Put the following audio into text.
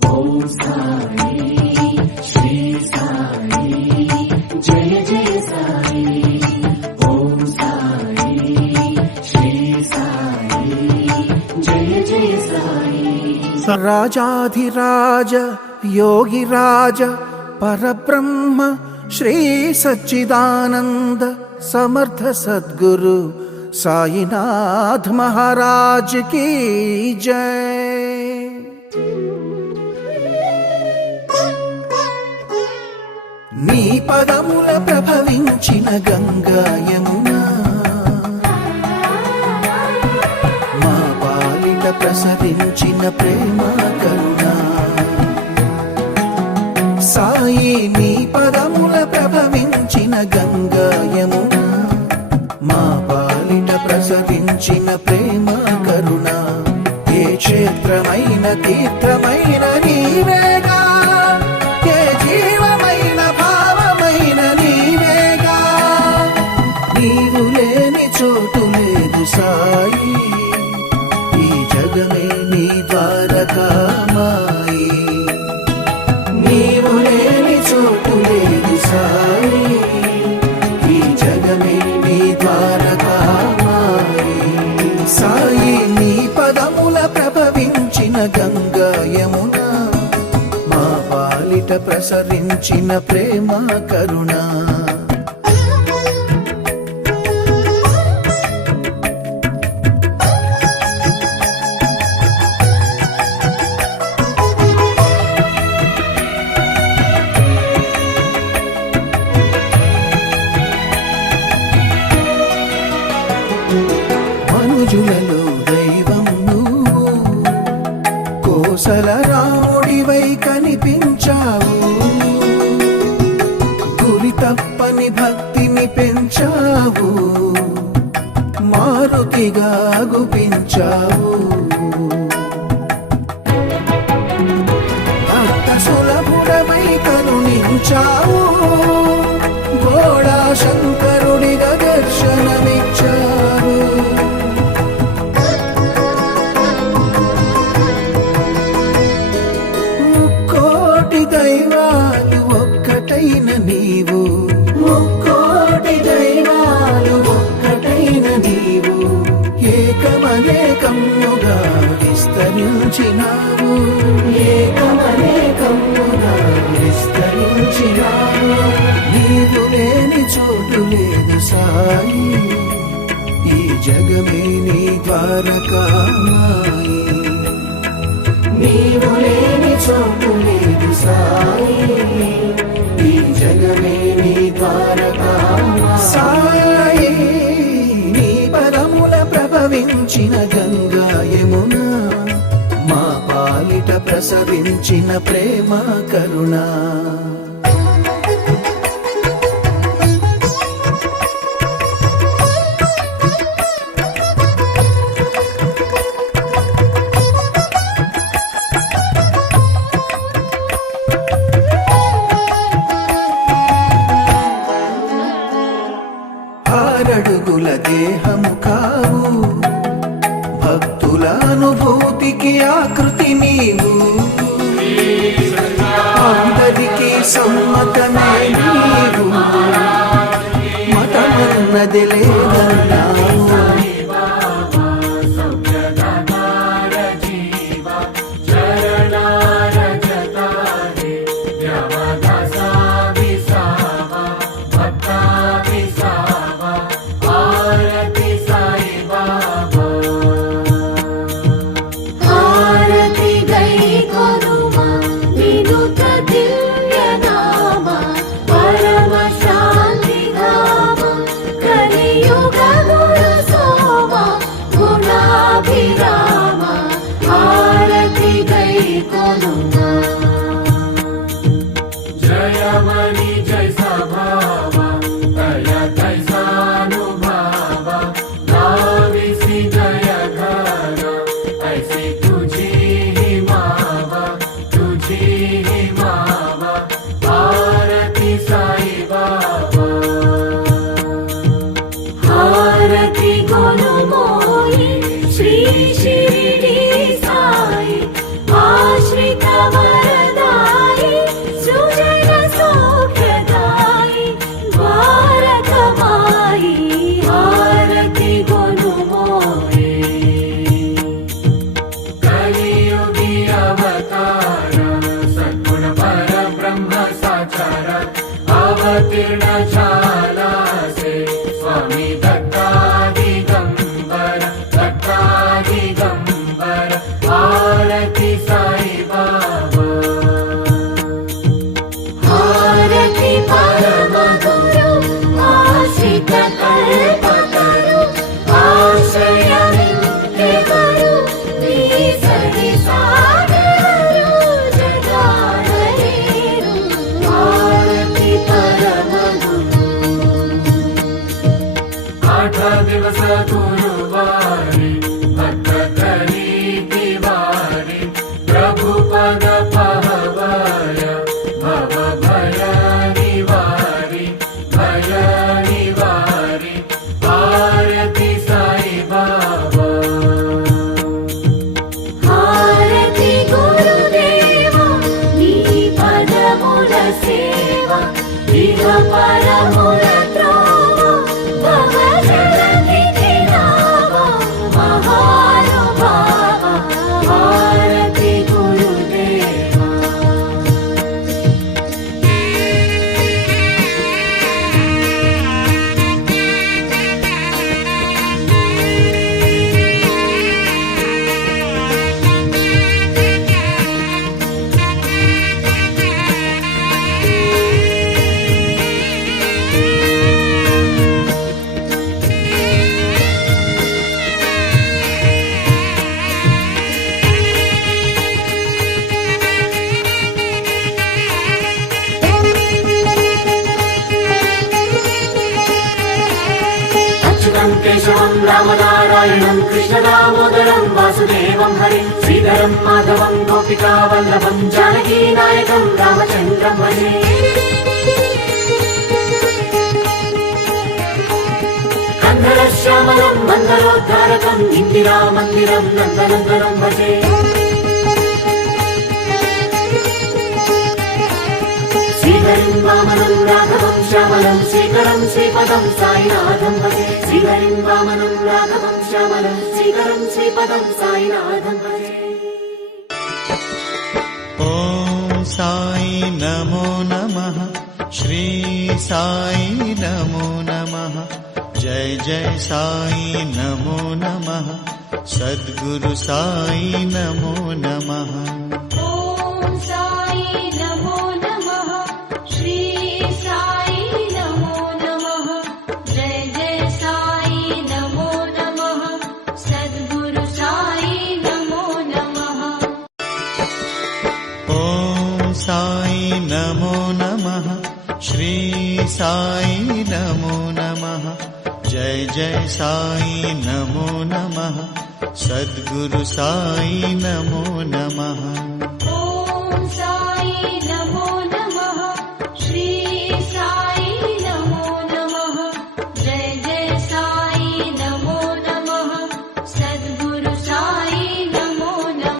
ఓం సాయి శ్రీ సాయి జయ జయ సాయి ఓం సాయి శ్రీ సాయి జయ జయ సాయి రాజాధిరాజ యోగిరాజ పరబ్రహ్మ శ్రీ సచ్చిదానంద సమర్థ సద్గురు సాయినాథ్ మహారాజ్ की जय। నీ పదముల ప్రభవించిన గంగా యమునా మా పాలిట ప్రసరించిన ప్రేమ కరుణ సాయి నీ పదముల ప్రభవించిన గంగా యమునా మా పాలిట ప్రసరించిన ప్రేమ కరుణ ఏ క్షేత్రమైన తీర్థమైన నీవేగా ఏ జీవమైన భావమైన నీవేగా నీవు లేని చోటు లేదు సాయి ఈ జగమే నీ ద్వారకామాయి నీవు లేని చోటు లేదు సాయి ఈ జగమే నీ ద్వారకామాయి సాయి నీ పదముల ప్రభవించిన గంగా యమునా మా పాలిట ప్రసరించిన ప్రేమ కరుణ మనుజులలో దైవం నువ్వు కోసల రాముడివై కనిపించావు గురి తప్పని భక్తిని పెంచావు మారుతిగా గుపించావు భక్త సులభుడమై కరుణించావు గోడా శంకరుడిగా దర్శనమిచ్చావు ముక్కోటి దైవాలు ఒక్కటైన నీవు ముక్కోటి దైవాలు ఒక్కటైన నీవు ఏకమనేకముగా విస్తరించినావు ఏకమనేకముగా విస్తరించినావు నీవు లేని చోటు లేదు సాయి ఈ జగమే నీ ద్వారకామాయి నీవు లేని చోటు లేదు సాయి ఈ జగమే నీ ద్వారకామాయి సాయి నీ పదముల ప్రభవించిన గంగా యమునా మా పాలిట ప్రసరించిన ప్రేమ కరుణ ఆరడుగుల దేహము కావు భక్తుల అనుభూతికి ఆకృతి నీవు అందరికీ वरदायि सृजन सौख्यदायि द्वारकमायि आरति गुणुमोरे कलियुगी अवतार सद्गुण पर ब्रह्म साचार अवतीर्ण झाला से स्वामी दत्तादिगंबर दत्तादिगंबर आरती साई बाबा आरति परम गुरु आश्रित कल्पतरु आश्रय नित्यगुरु नीसरि सागरु जगाडलेरु आरति परम गुरु 8 दिवस गुरुवारी भक्त करी तिवारी प्रभु पद पहवय भव भय निवारी आरती साई बाबा हारति गुरुदेवा नी पदमुल सेवा इह परमुल त्रोवा भव जलधि नावा महानुभावा हारति गुरुदेवा अच्युतं केशवं रामनारायणं कृष्णदामोदरं वासुदेवं हरिं श्रीधरं माधवं गोपिकावल्लभं जानकीनायकं रामचन्द्रं भजे कन्धरश्यामलं मन्दरोद्धारकं इन्दिरामन्दिरं नन्दनन्दनं भजे श्रीहरिं वामनं राघवं श्यामलं श्रीकरं श्रीपदं साईनाथं भजे श्रीहरिं वामनं राघवं श्यामलं श्रीकरं श्रीपदं साईनाथं भजे ॐ साई नमो नमः श्री साई नमो नमः जय जय साई नमो नमः सद्गुरु साई नमो नमः ॐ साई नमो नमः श्री साई नमो नमः जय जय साई नमो नमः सद्गुरु साई नमो नमः ॐ साई नमो नमः श्री साई नमो नमः जय जय साई नमो नमः सद्गुरु साई नमो नमः